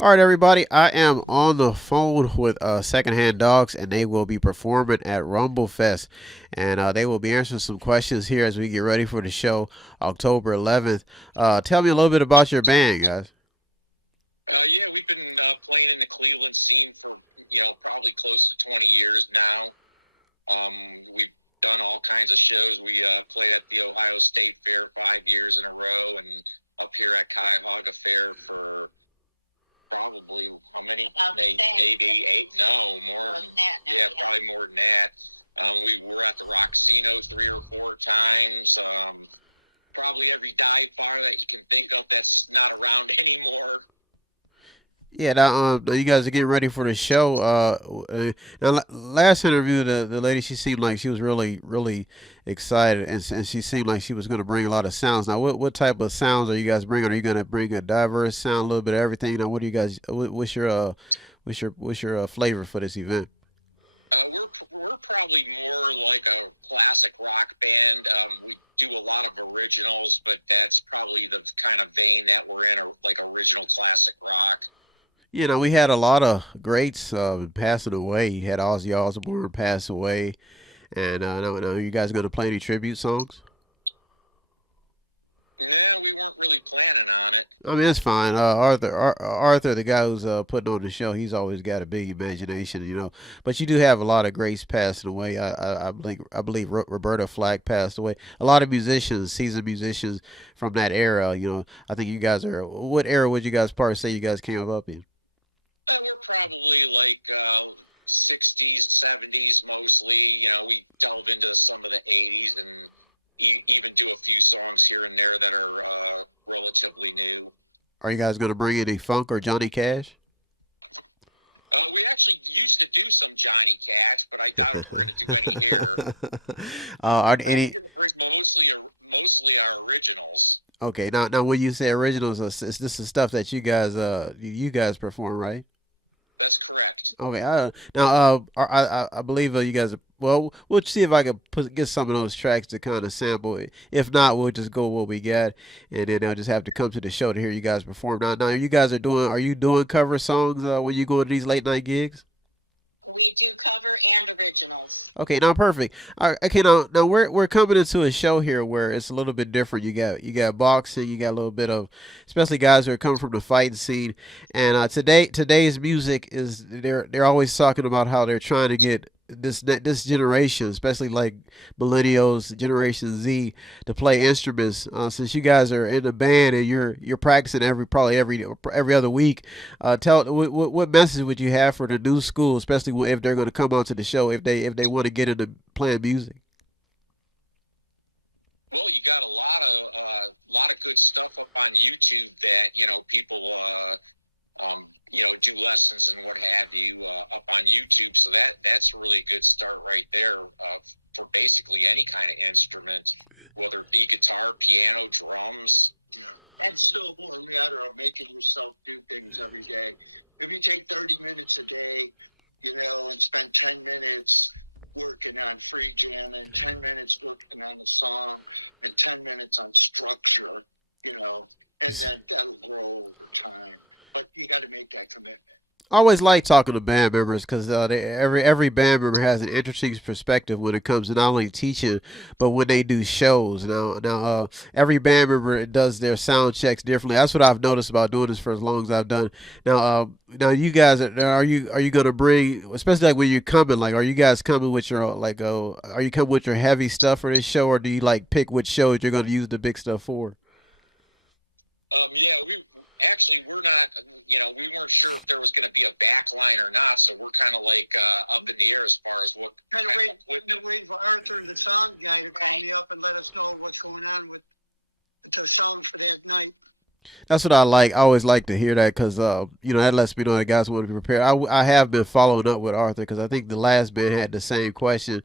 All right, everybody. I am on the phone with Secondhand Dogs, and they will be performing at Rumble Fest, and they will be answering some questions here as we get ready for the show, October 11th. Tell me a little bit about your band, guys. Yeah, we've been playing in the Cleveland scene for probably close to 20 years now. We've done all kinds of shows. We played at the Ohio State Fair 5 years in a row, and up here at Cuyahoga Fair for probably how many? Maybe eight? No, more than that. Yeah, probably more than that. We were at the Roxino 3 or 4 times. Probably every dive bar that you can think of that's not around anymore. Yeah, now you guys are getting ready for the show. Now, last interview, the lady, she seemed like she was really excited, and she seemed like she was going to bring a lot of sounds. Now, what type of sounds are you guys bringing? Are you going to bring a diverse sound, a little bit of everything? Now, what do you guys? What's your flavor for this event? We're probably more like a classic rock band. We do a lot of originals, but that's probably the kind of vein that we're in, or like original classic rock. We had a lot of greats passing away. You had Ozzy Osbourne pass away, and now you guys going to play any tribute songs? Yeah, we weren't really planning on it. I mean, it's fine. Arthur, the guy who's putting on the show, he's always got a big imagination. But you do have a lot of greats passing away. I believe Roberta Flack passed away. A lot of musicians, seasoned musicians from that era. I think you guys are. What era would you guys probably say you guys came up in? We're probably like 60s, 70s mostly. We delve into some of the 80s and even do a few songs here and there that are relatively new. Are you guys going to bring any funk or Johnny Cash? We actually used to do some Johnny Cash, but I doubt if we're going to do any here. Are we're any? going to bring mostly our originals. Okay, now when you say originals, this is stuff that you guys perform, right? That's correct. Okay. I believe you guys. Well, we'll see if I can get some of those tracks to kind of sample it. If not, we'll just go what we got, and then I'll just have to come to the show to hear you guys perform. Now you guys are you doing cover songs when you go to these late night gigs? We do cover and originals. Okay, now perfect. All right, okay, now we're coming into a show here where it's a little bit different. You got boxing, you got a little bit of, especially guys who are coming from the fighting scene. And today's music is they're always talking about how they're trying to get this generation, especially like millennials, Generation Z, to play instruments. Since you guys are in a band and you're practicing probably every other week, tell what message would you have for the new school, especially if they're going to come onto the show, if they want to get into playing music? Well, you got a lot of good stuff up on YouTube that people do lessons and what have you up on YouTube. So that's a really good start right there for basically any kind of instrument, whether it be guitar, piano, drums. Yeah. That's still more a matter of making yourself do things every day. If you take 30 minutes a day, and spend 10 minutes working on free jamming, 10 minutes working on a song, and 10 minutes on structure, and then that'll grow over time. But you got to make that commitment. I always like talking to band members because every band member has an interesting perspective when it comes to not only teaching but when they do shows. Now, every band member does their sound checks differently. That's what I've noticed about doing this for as long as I've done. Now you guys are you gonna bring, especially like when you're coming, like are you guys coming with your are you coming with your heavy stuff for this show, or do you like pick which shows you're gonna use the big stuff for? Yeah, we're not, we weren't sure if there was going to be a back line or not, so we're kind of like up in the air as far as what kind of wait for Arthur, the sound guy, to call me up and let us know what's going on with the sound for that night. That's what I like. I always like to hear that because that lets me know that guys want to be prepared. I have been following up with Arthur because I think the last band had the same question,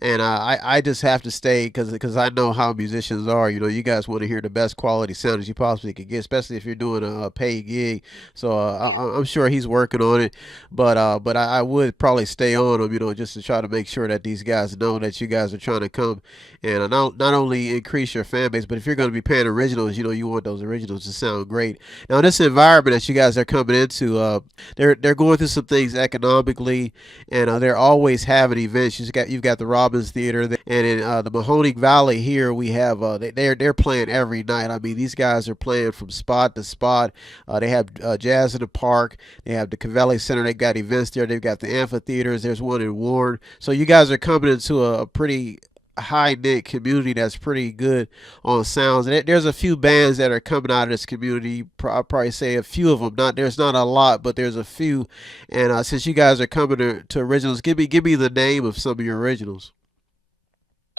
and I just have to stay because I know how musicians are. You guys want to hear the best quality sound as you possibly could get, especially if you're doing a paid gig. So yeah. I'm sure he's working on it, but I would probably stay on him, just to try to make sure that these guys know that you guys are trying to come and not only increase your fan base, but if you're going to be paying originals, you want those originals to sound sound great. Now, this environment that you guys are coming into, they're going through some things economically, and they're always having events. You've got the Robbins Theater, and in the Mahoning Valley here, we have they're playing every night. I mean, these guys are playing from spot to spot. They have jazz in the park. They have the Cavelli Center. They got events there. They've got the amphitheaters. There's one in Warren. So you guys are coming into a pretty high knit community that's pretty good on sounds. And there's a few bands that are coming out of this community. I'll probably say a few of them. There's not a lot, but there's a few. And since you guys are coming to originals, give me the name of some of your originals.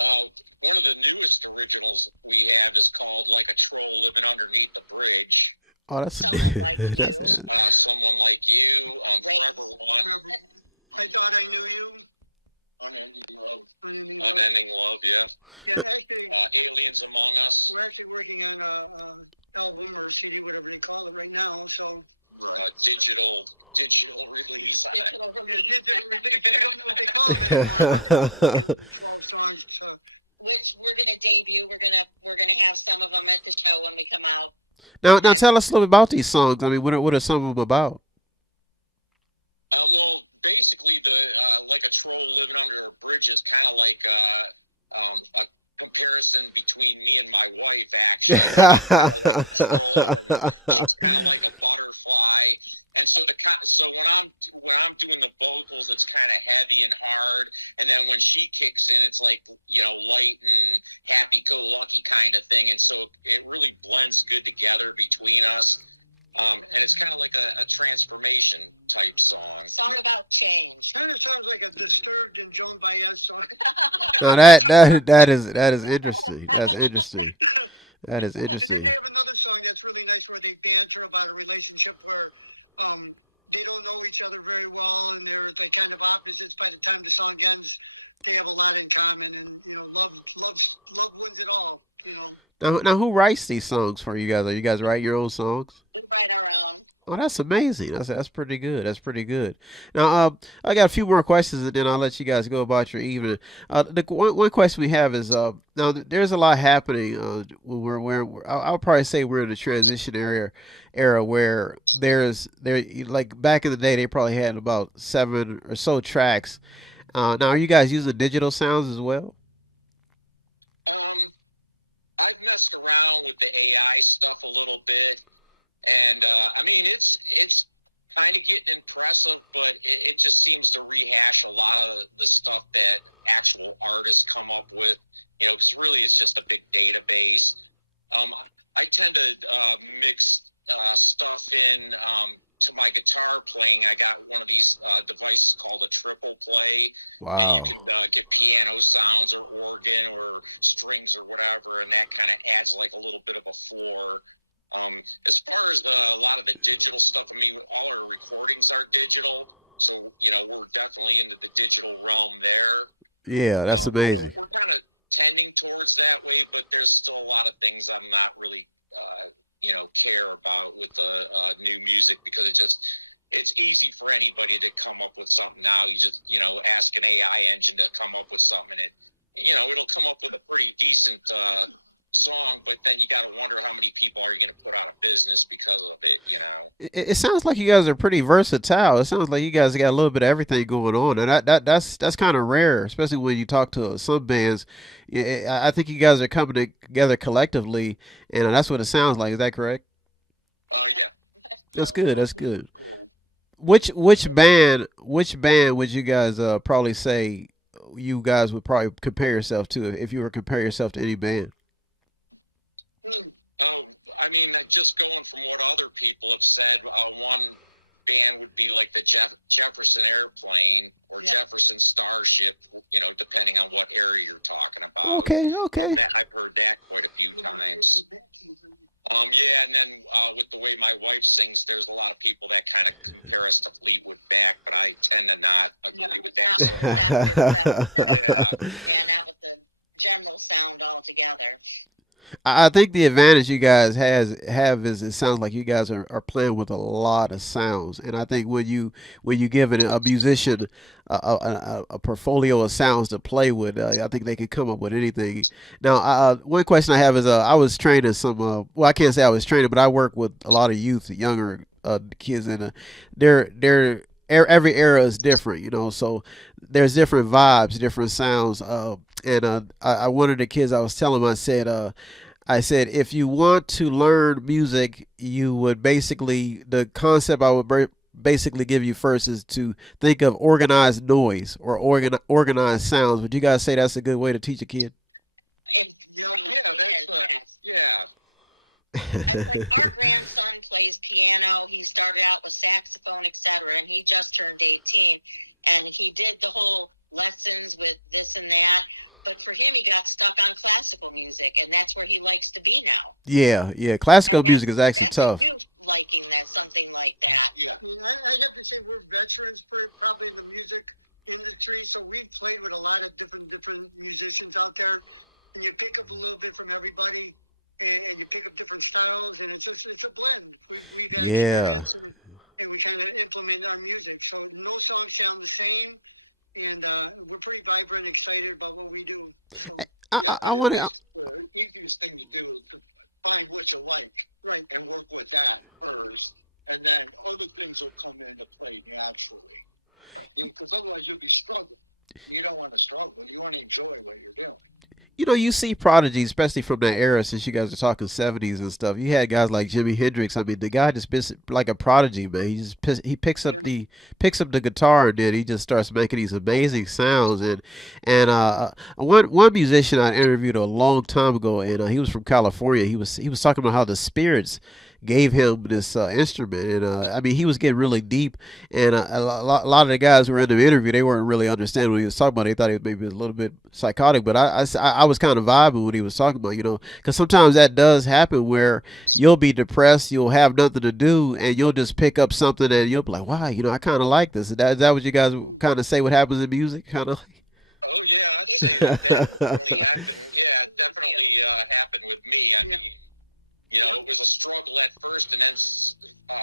Uh, One of the newest originals we have is called "Like a Troll Living Underneath the Bridge." Oh, that's Someone Like You. Someone Like You. Rain. Forever One. I thought I knew you. Unending Love. Unending Love. Yeah. Yeah, actually, Aliens Among Us. we're actually working on a album or CD, whatever they call it, right now. So Digital release. Digital yeah, release, digital release. I don't know what they call them anymore. But we're doing 12 songs. So which we're gonna debut. We're gonna have some of them at the show when we come out. now tell us a little bit about these songs. I mean, what are some of them about? Well, basically, the Like a Troll Living Under a Bridge is kind of like a comparison between me and my wife. Actually, I'm kind of like a troll, and she's kind of like a butterfly. And so when I'm doing the vocals, it's kind of heavy and hard. And then when she kicks in, it's like light and happy-go-lucky kind of thing. And so it really blends good together between us. And it's kind of like a transformation type song. Song about change. kind of sounds like a Disturbed and Joan Baez song. Now that is interesting. That's interesting. That is And then interesting. they have another song that's really nice where they banter about a relationship where they don't know each other very well and they're like kind of opposites. By the time the song ends, they have a lot in common, and love wins it all. Now, who writes these songs for you guys? Are you guys write your own songs? We write our own. Oh, that's amazing. That's pretty good. That's pretty good. Now, I got a few more questions, and then I'll let you guys go about your evening. The one question we have is now there's a lot happening. When I'll probably say we're in the transition era where there like back in the day they probably had about 7 or so tracks. Now, are you guys using digital sounds as well? Um, I've messed around with the AI stuff a little bit, and I mean it's kind of getting impressive, but it just seems to rehash a lot of the stuff that actual artists come up with. Because really it's just a big database. I tend to mix stuff in to my guitar playing. I got one of these devices called a triple play, and you can get piano sounds or organ or strings or whatever, and that kind of adds like a little bit of a floor. As far as a lot of the digital stuff, I mean, all our recordings are digital, so we're definitely into the digital realm there. Yeah, that's amazing. So we're kind of tending towards that way, but there's still a lot of things I'm not really care about with the new music, because it's easy for anybody to come up with something now. You just ask an AI engine to come up with something, and it'll come up with a pretty decent song, but then you got to wonder how many people are you going to put out of business because of it. It sounds like you guys are pretty versatile. It sounds like you guys got a little bit of everything going on, and that's kind of rare, especially when you talk to some bands. I think you guys are coming together collectively, and that's what it sounds like. Is that correct? Yeah. That's good. That's good. Which band would you guys probably say you guys would probably compare yourself to if you were to compare yourself to any band? Oh, I mean, just going from what other people have said, one band would be like the Jefferson Airplane or Jefferson Starship, depending on what area you're talking about. Okay. I've heard that quite a few times. Yeah, and then with the way my wife sings, there's a lot of people that kind of compare us to Fleetwood Mac, but I tend to not agree with that so much. Yeah, not with the general sound altogether. I think the advantage you guys have is it sounds like you guys are playing with a lot of sounds, and I think when you give a musician a portfolio of sounds to play with, I think they can come up with anything. Now, one question I have is I was training some well, I can't say I was training, but I work with a lot of youth, younger kids, and they're every era is different, you know. So there's different vibes, different sounds. And one of the kids I was telling him, I said, if you want to learn music, you would basically, the concept I would basically give you first is to think of organized noise or organized sounds. Would you guys say that's a good way to teach a kid? It Yeah, really yeah, that's is, yes. yeah. It's like our grandson plays piano. He started out with saxophone, etc., and he just turned 18. And he did the whole lessons with this and that. But for him, he got stuck on classical music, and that's where he likes to be now. Yeah, yeah. Classical And music is actually that's a tough. youth liking that something like that. Yeah. I mean, I'd have to say we're veterans, probably in the music industry, so we've played with a lot of different musicians out there, and you pick up a little bit from everybody, and you pick up different styles, and it's a blend. We've had Yeah. experience, and we kind of implement our music, so no songs sound the same, and we're pretty vibrant, excited about what we do. So Yeah, I but at want to. least the easiest thing to do is to find what you like right. and work with that first, and then other things will come into play naturally. Because otherwise you'll be struggling. You don't want to struggle. You want to enjoy what you're doing. You know, you see prodigy, especially from that era, since you guys are talking '70s and stuff. You had guys like Jimi Hendrix. I mean, the guy just been like a prodigy, man. He picks up the guitar and then he just starts making these amazing sounds. And one musician I interviewed a long time ago, and he was from California. He was talking about how the spirits gave him this instrument, and I mean, he was getting really deep, and a lot of the guys who were in the interview, they weren't really understanding what he was talking about. They thought he was maybe a little bit psychotic, but I was kind of vibing what he was talking about, you know, because sometimes that does happen where you'll be depressed, you'll have nothing to do, and you'll just pick up something, and you'll be like, wow, you know, I kind of like this. Is that what you guys kind of say? What happens in music, kind of? Oh yeah, I'd say that really happened. Yeah, it definitely happened with me. I mean, you know, it was a struggle at first, and then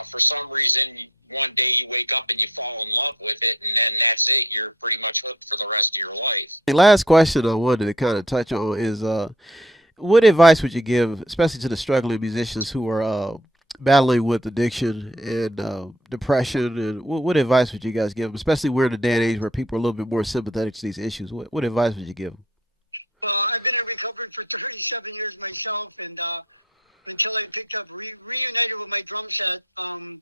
for some reason, one day you wake up and you fall in love with it, and then that's it. You're pretty much hooked for the rest of your life. The last question I wanted to kind of touch on is what advice would you give, especially to the struggling musicians who are battling with addiction and depression? And what advice would you guys give them, especially we're in a day and age where people are a little bit more sympathetic to these issues? What advice would you give them? Well, I've been in recovery for 37 years myself, and until I picked up, reunited with my drum set, I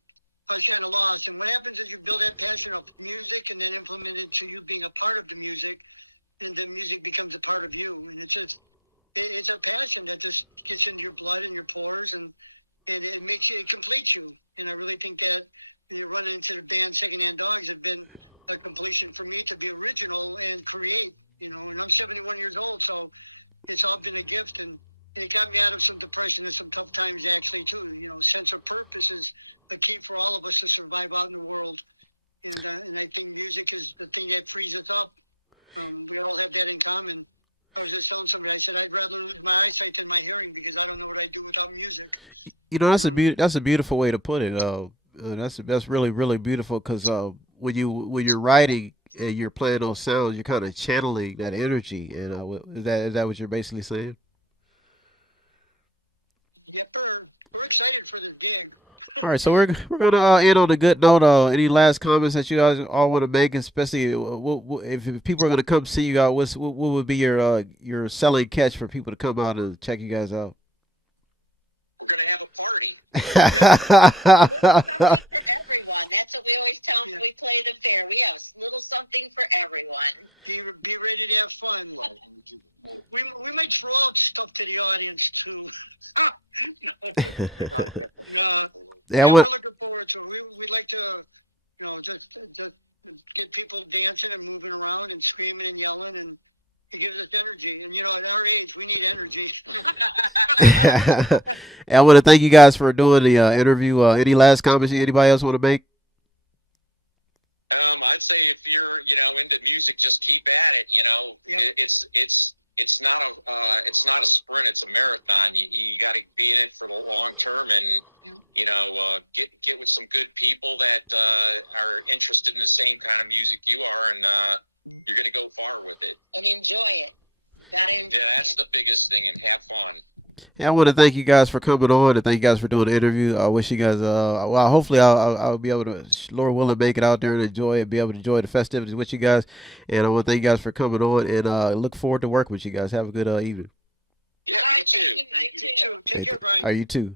was kind of lost. And what happens is you build that passion of music and then implement it to you being a part of the music, and the music becomes a part of you. And it's a passion that just gets into your blood and your pores, and it completes you. And I really think that when you run into the band Secondhand Dogs, have been a completion for me to be original and create, you know, and I'm 71 years old, so it's all been a gift, and it got me out of some depression and some tough times actually too. You know, sense of purpose is the key for all of us to survive out in the world, and I think music is the thing that frees us up. We all have that in common. I was just telling somebody, I said I'd rather lose my eyesight than my hearing because I don't know what I'd do without music. You know, that's a beautiful way to put it. That's really beautiful because when you're writing and you're playing those sounds, you're kind of channeling that energy. And is that what you're basically saying? Yep, we're excited for this gig. All right, so we're gonna end on a good note. Any last comments that you guys all want to make, especially if people are gonna come see you out? What would be your selling catch for people to come out and check you guys out? We're gonna have a party. Little something for everyone. That's what we always tell them when we play the fair. We have a little something for everyone. Be ready to have fun. We might throw out stuff to the audience too. Yeah, we're looking forward to it. We'd like to, you know, just get people dancing and moving around and screaming and yelling, and it gives us energy. And you know, at our age, we need energy. I want to thank you guys for doing the interview. Any last comments anybody else want to make? I'd say if you're, you know, into music, just keep at it. You know, Yep. it's it's not a sprint, it's a marathon. You got to be in it for the long term, and get with some good people that are interested in the same kind of music you are, and you're going to go far with it. And enjoy it. Gotta enjoy that's the biggest thing, and have fun. Yeah, I want to thank you guys for coming on, and thank you guys for doing the interview. I wish you guys, well, hopefully I'll be able to, Lord willing, make it out there and enjoy it, be able to enjoy the festivities with you guys. And I want to thank you guys for coming on, and look forward to working with you guys. Have a good evening. Yeah, you too. Thank you too. Take care, Brian. You too.